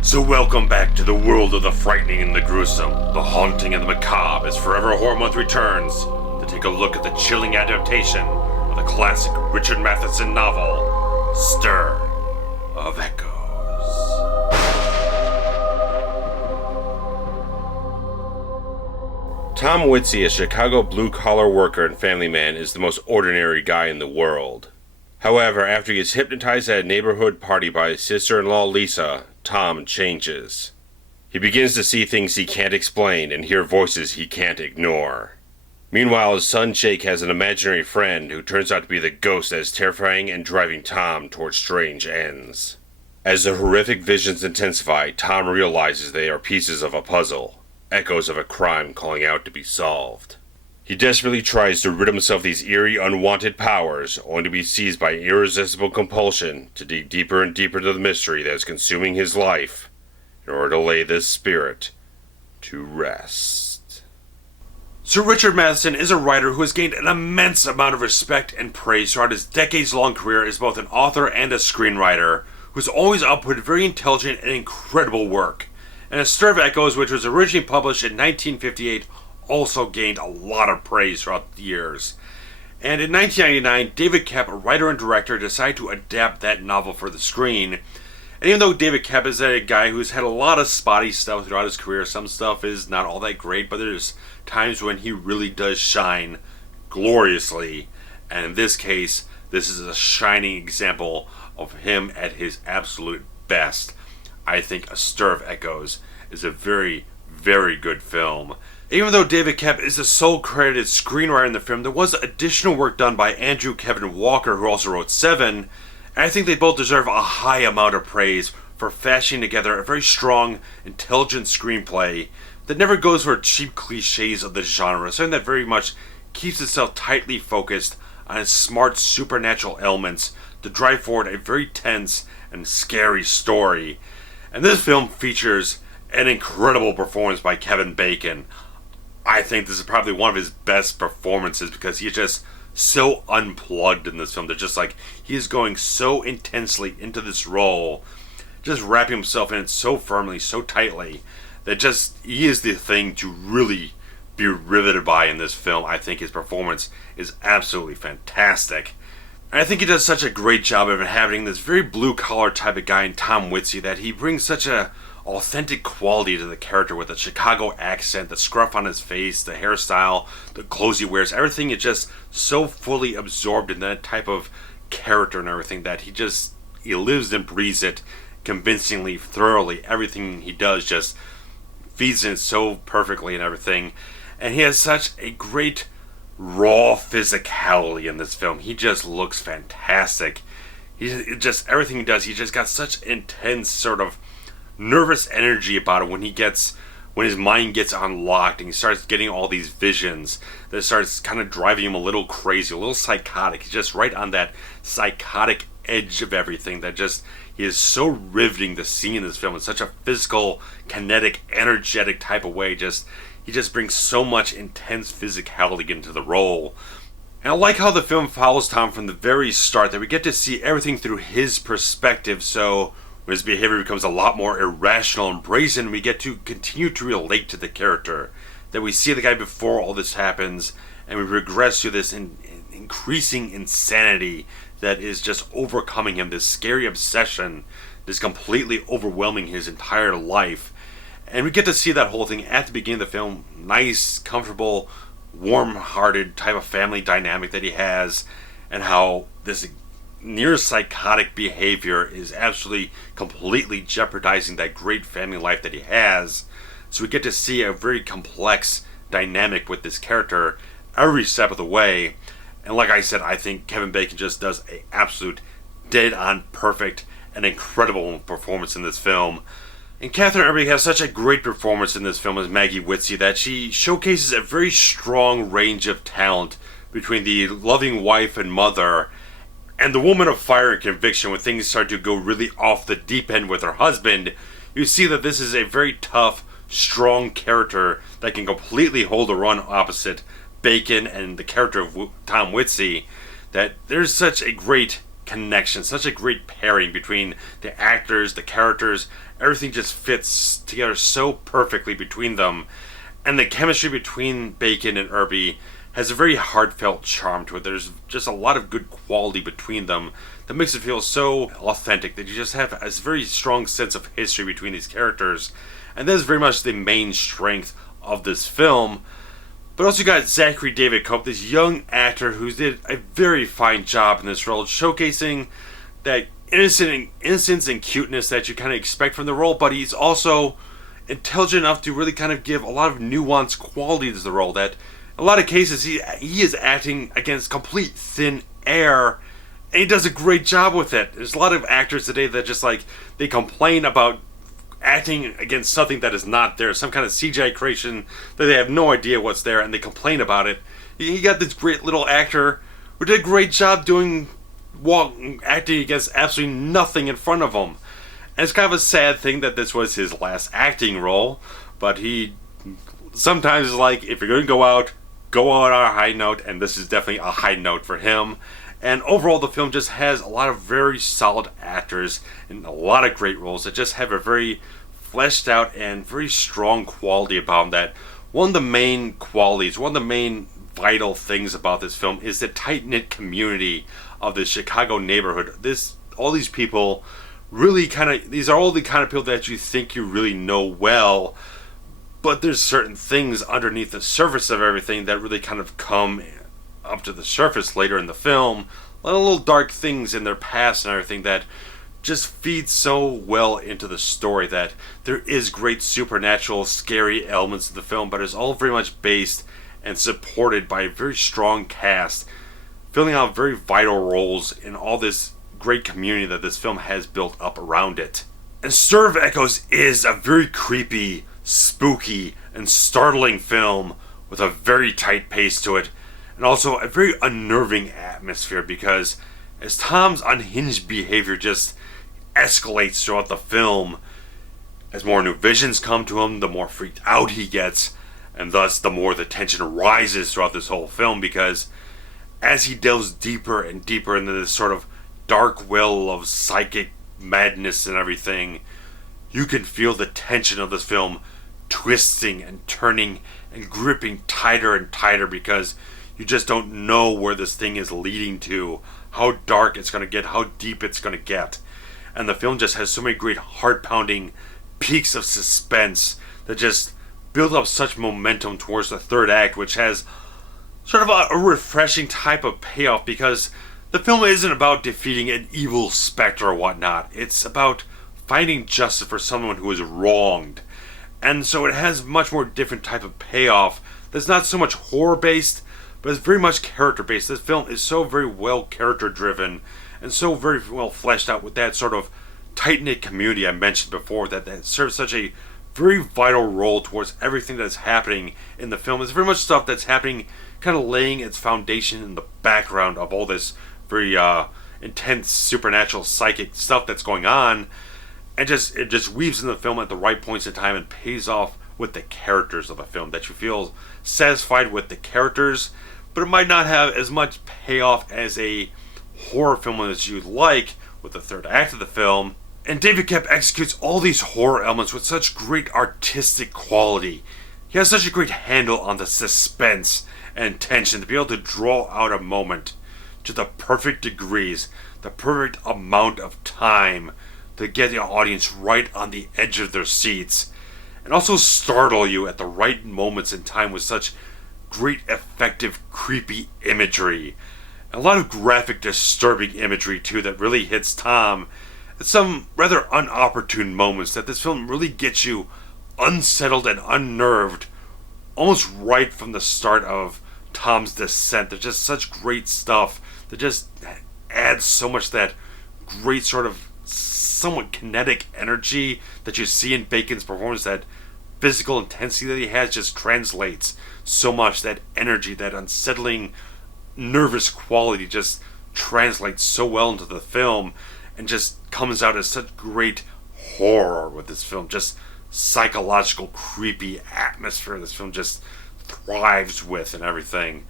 So welcome back to the world of the frightening and the gruesome, the haunting and the macabre as Forever Horror Month returns to take a look at the chilling adaptation of the classic Richard Matheson novel, Stir of Echoes. Tom Witsey, a Chicago blue-collar worker and family man, is the most ordinary guy in the world. However, after he gets hypnotized at a neighborhood party by his sister-in-law Lisa, Tom changes. He begins to see things he can't explain and hear voices he can't ignore. Meanwhile, his son Jake has an imaginary friend who turns out to be the ghost that is terrifying and driving Tom towards strange ends. As the horrific visions intensify, Tom realizes they are pieces of a puzzle, echoes of a crime calling out to be solved. He desperately tries to rid himself of these eerie, unwanted powers, only to be seized by irresistible compulsion to dig deeper and deeper into the mystery that is consuming his life, in order to lay this spirit to rest. Sir Richard Matheson is a writer who has gained an immense amount of respect and praise throughout his decades-long career as both an author and a screenwriter, who's always output very intelligent and incredible work. And A Stir of Echoes, which was originally published in 1958, also gained a lot of praise throughout the years. And in 1999, David Koepp, a writer and director, decided to adapt that novel for the screen. And even though David Koepp is a guy who's had a lot of spotty stuff throughout his career, some stuff is not all that great, but there's times when he really does shine gloriously. And in this case, this is a shining example of him at his absolute best. I think A Stir of Echoes is a very, very good film. Even though David Koepp is the sole credited screenwriter in the film, there was additional work done by Andrew Kevin Walker, who also wrote Seven, and I think they both deserve a high amount of praise for fashioning together a very strong, intelligent screenplay that never goes for cheap cliches of the genre, something that very much keeps itself tightly focused on its smart supernatural elements to drive forward a very tense and scary story. And this film features an incredible performance by Kevin Bacon. I think this is probably one of his best performances because he's just so unplugged in this film. They're just like, he is going so intensely into this role, just wrapping himself in it so firmly, so tightly, that just, he is the thing to really be riveted by in this film. I think his performance is absolutely fantastic. And I think he does such a great job of inhabiting this very blue-collar type of guy in Tom Witsey that he brings such a authentic quality to the character with a Chicago accent, the scruff on his face, the hairstyle, the clothes he wears. Everything is just so fully absorbed in that type of character and everything that he lives and breathes it convincingly, thoroughly. Everything he does just feeds in it so perfectly and everything. And he has such a great raw physicality in this film. He just looks fantastic. Everything he does, he just got such intense sort of nervous energy about it when his mind gets unlocked and he starts getting all these visions that starts kind of driving him a little crazy, a little psychotic. He's just right on that psychotic edge of everything that just, he is so riveting to see in this film in such a physical, kinetic, energetic type of way. He just brings so much intense physicality into the role. And I like how the film follows Tom from the very start, that we get to see everything through his perspective, so when his behavior becomes a lot more irrational and brazen, we get to continue to relate to the character. That we see the guy before all this happens, and we regress to this increasing insanity that is just overcoming him, this scary obsession that's completely overwhelming his entire life. And we get to see that whole thing at the beginning of the film. Nice, comfortable, warm-hearted type of family dynamic that he has, and how this near psychotic behavior is absolutely completely jeopardizing that great family life that he has. So we get to see a very complex dynamic with this character every step of the way. And like I said, I think Kevin Bacon just does an absolute dead-on perfect and incredible performance in this film. And Kathryn Erbe has such a great performance in this film as Maggie Witsey that she showcases a very strong range of talent between the loving wife and mother and the woman of fire and conviction. When things start to go really off the deep end with her husband, you see that this is a very tough, strong character that can completely hold a run opposite Bacon and the character of Tom Witsey. That there's such a great connection, such a great pairing between the actors, the characters. Everything just fits together so perfectly between them. And the chemistry between Bacon and Erbe has a very heartfelt charm to it. There's just a lot of good quality between them that makes it feel so authentic, that you just have a very strong sense of history between these characters. And that is very much the main strength of this film. But also you got Zachary David Koepp, this young actor who did a very fine job in this role, showcasing that innocence and cuteness that you kind of expect from the role, but he's also intelligent enough to really kind of give a lot of nuanced quality to the role, that in a lot of cases he is acting against complete thin air, and he does a great job with it. There's a lot of actors today that just like, they complain about acting against something that is not there, some kind of CGI creation that they have no idea what's there, and they complain about it. He got this great little actor who did a great job acting against absolutely nothing in front of him. And it's kind of a sad thing that this was his last acting role, but he sometimes is like, if you're going to go out on a high note, and this is definitely a high note for him. And overall, the film just has a lot of very solid actors and a lot of great roles that just have a very fleshed out and very strong quality about them. That one of the main qualities, one of the main vital things about this film is the tight-knit community of the Chicago neighborhood. All these people really these are all the kind of people that you think you really know well, but there's certain things underneath the surface of everything that really kind of come up to the surface later in the film. Little dark things in their past and everything that just feed so well into the story, that there is great supernatural, scary elements of the film, but it's all very much based and supported by a very strong cast, filling out very vital roles in all this great community that this film has built up around it. And Stir of Echoes is a very creepy, spooky, and startling film with a very tight pace to it, and also a very unnerving atmosphere, because as Tom's unhinged behavior just escalates throughout the film, as more new visions come to him, the more freaked out he gets, and thus the more the tension rises throughout this whole film, because as he delves deeper and deeper into this sort of dark well of psychic madness and everything, you can feel the tension of this film twisting and turning and gripping tighter and tighter, because you just don't know where this thing is leading to, how dark it's going to get, how deep it's going to get. And the film just has so many great heart-pounding peaks of suspense that just build up such momentum towards the third act, which has sort of a refreshing type of payoff, because the film isn't about defeating an evil specter or whatnot. It's about finding justice for someone who is wronged. And so it has much more different type of payoff that's not so much horror-based, but it's very much character-based. This film is so very well character-driven and so very well fleshed out with that sort of tight-knit community I mentioned before, that serves such a very vital role towards everything that's happening in the film. It's very much stuff that's happening, kind of laying its foundation in the background of all this very intense supernatural psychic stuff that's going on, and it just weaves in the film at the right points in time and pays off with the characters of the film, that you feel satisfied with the characters, but it might not have as much payoff as a horror film as you'd like with the third act of the film. And David Koepp executes all these horror elements with such great artistic quality. He has such a great handle on the suspense and tension to be able to draw out a moment to the perfect degrees, the perfect amount of time to get the audience right on the edge of their seats, and also startle you at the right moments in time with such great effective creepy imagery. And a lot of graphic disturbing imagery too that really hits Tom at some rather unopportune moments, that this film really gets you unsettled and unnerved almost right from the start of Tom's descent. There's just such great stuff that just adds so much that great sort of somewhat kinetic energy that you see in Bacon's performance. That physical intensity that he has just translates so much. That energy, that unsettling, nervous quality just translates so well into the film and just comes out as such great horror with this film. Just psychological, creepy atmosphere this film just thrives with and everything.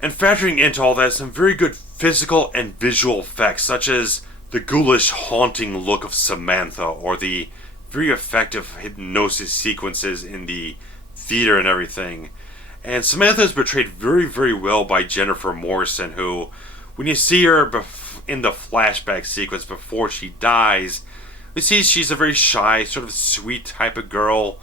And factoring into all that, some very good physical and visual effects, such as the ghoulish, haunting look of Samantha, or the very effective hypnosis sequences in the theater and everything. And Samantha is portrayed very, very well by Jennifer Morrison, who, when you see her in the flashback sequence before she dies, you see she's a very shy, sort of sweet type of girl,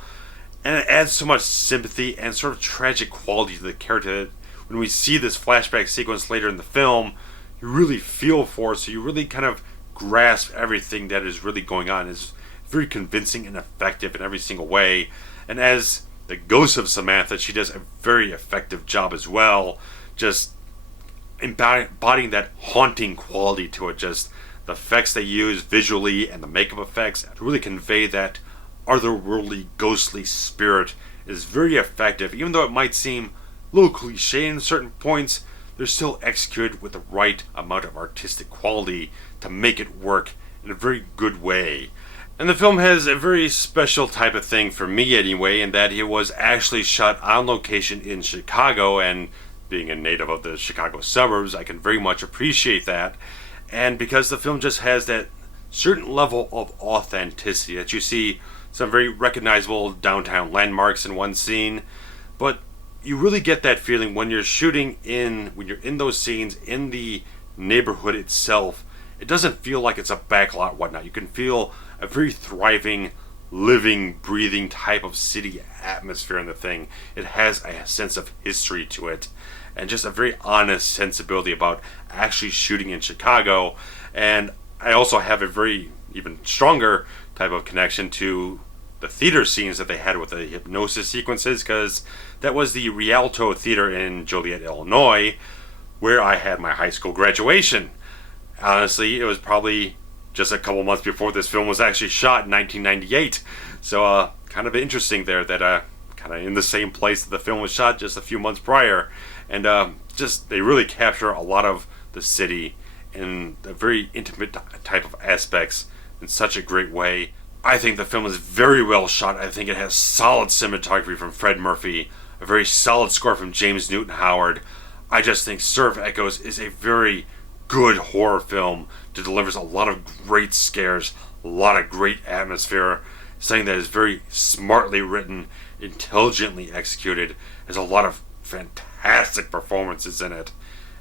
and it adds so much sympathy and sort of tragic quality to the character that when we see this flashback sequence later in the film, you really feel for it, so you really kind of grasp everything that is really going on. It's very convincing and effective in every single way. And as the ghost of Samantha, she does a very effective job as well, just embodying that haunting quality to it. Just the effects they use visually and the makeup effects to really convey that otherworldly, ghostly spirit is very effective. Even though it might seem a little cliche in certain points, they're still executed with the right amount of artistic quality to make it work in a very good way. And the film has a very special type of thing for me anyway, in that it was actually shot on location in Chicago, and being a native of the Chicago suburbs, I can very much appreciate that. And because the film just has that certain level of authenticity, that you see some very recognizable downtown landmarks in one scene, but you really get that feeling when you're when you're in those scenes in the neighborhood itself. It doesn't feel like it's a backlot whatnot. You can feel a very thriving, living, breathing type of city atmosphere in the thing. It has a sense of history to it, and just a very honest sensibility about actually shooting in Chicago. And I also have a very even stronger type of connection to the theater scenes that they had with the hypnosis sequences, because that was the Rialto Theater in Joliet, Illinois, where I had my high school graduation. Honestly, it was probably just a couple months before this film was actually shot in 1998. So kind of interesting there that kind of in the same place that the film was shot just a few months prior. And just they really capture a lot of the city in a very intimate type of aspects in such a great way. I think the film is very well shot. I think it has solid cinematography from Fred Murphy, a very solid score from James Newton Howard. I just think Stir of Echoes is a very good horror film that delivers a lot of great scares, a lot of great atmosphere, something that is very smartly written, intelligently executed, has a lot of fantastic performances in it.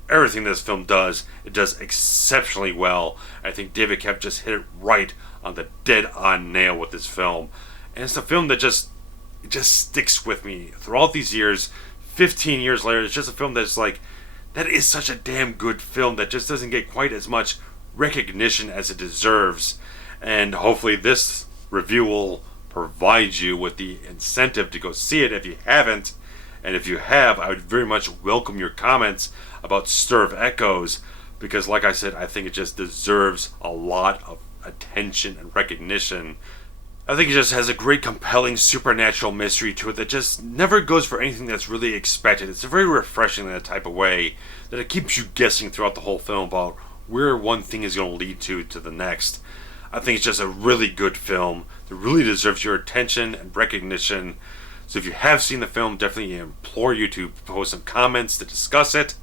Everything this film does, it does exceptionally well. I think David Koepp just hit it right on the dead-on nail with this film. And it's a film that just sticks with me throughout these years. 15 years later, it's just a film that's like, that is such a damn good film that just doesn't get quite as much recognition as it deserves. And hopefully this review will provide you with the incentive to go see it if you haven't. And if you have, I would very much welcome your comments about Stir of Echoes, because like I said, I think it just deserves a lot of attention and recognition. I think it just has a great, compelling supernatural mystery to it that just never goes for anything that's really expected. It's very refreshing in that type of way, that it keeps you guessing throughout the whole film about where one thing is going to lead to the next. I think it's just a really good film that really deserves your attention and recognition. So if you have seen the film, definitely implore you to post some comments to discuss it.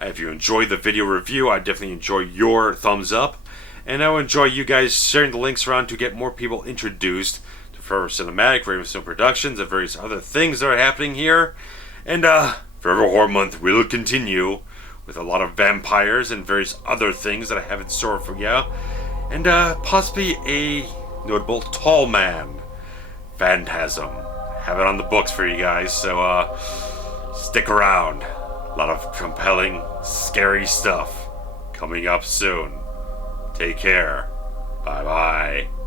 If you enjoyed the video review, I definitely enjoy your thumbs up. And I would enjoy you guys sharing the links around to get more people introduced to Forever Cinematic, RavensFilm Productions, and various other things that are happening here. And Forever Horror Month will continue with a lot of vampires and various other things that I have in store for you. And possibly a notable tall man phantasm. Have it on the books for you guys, so stick around. A lot of compelling, scary stuff coming up soon. Take care. Bye-bye.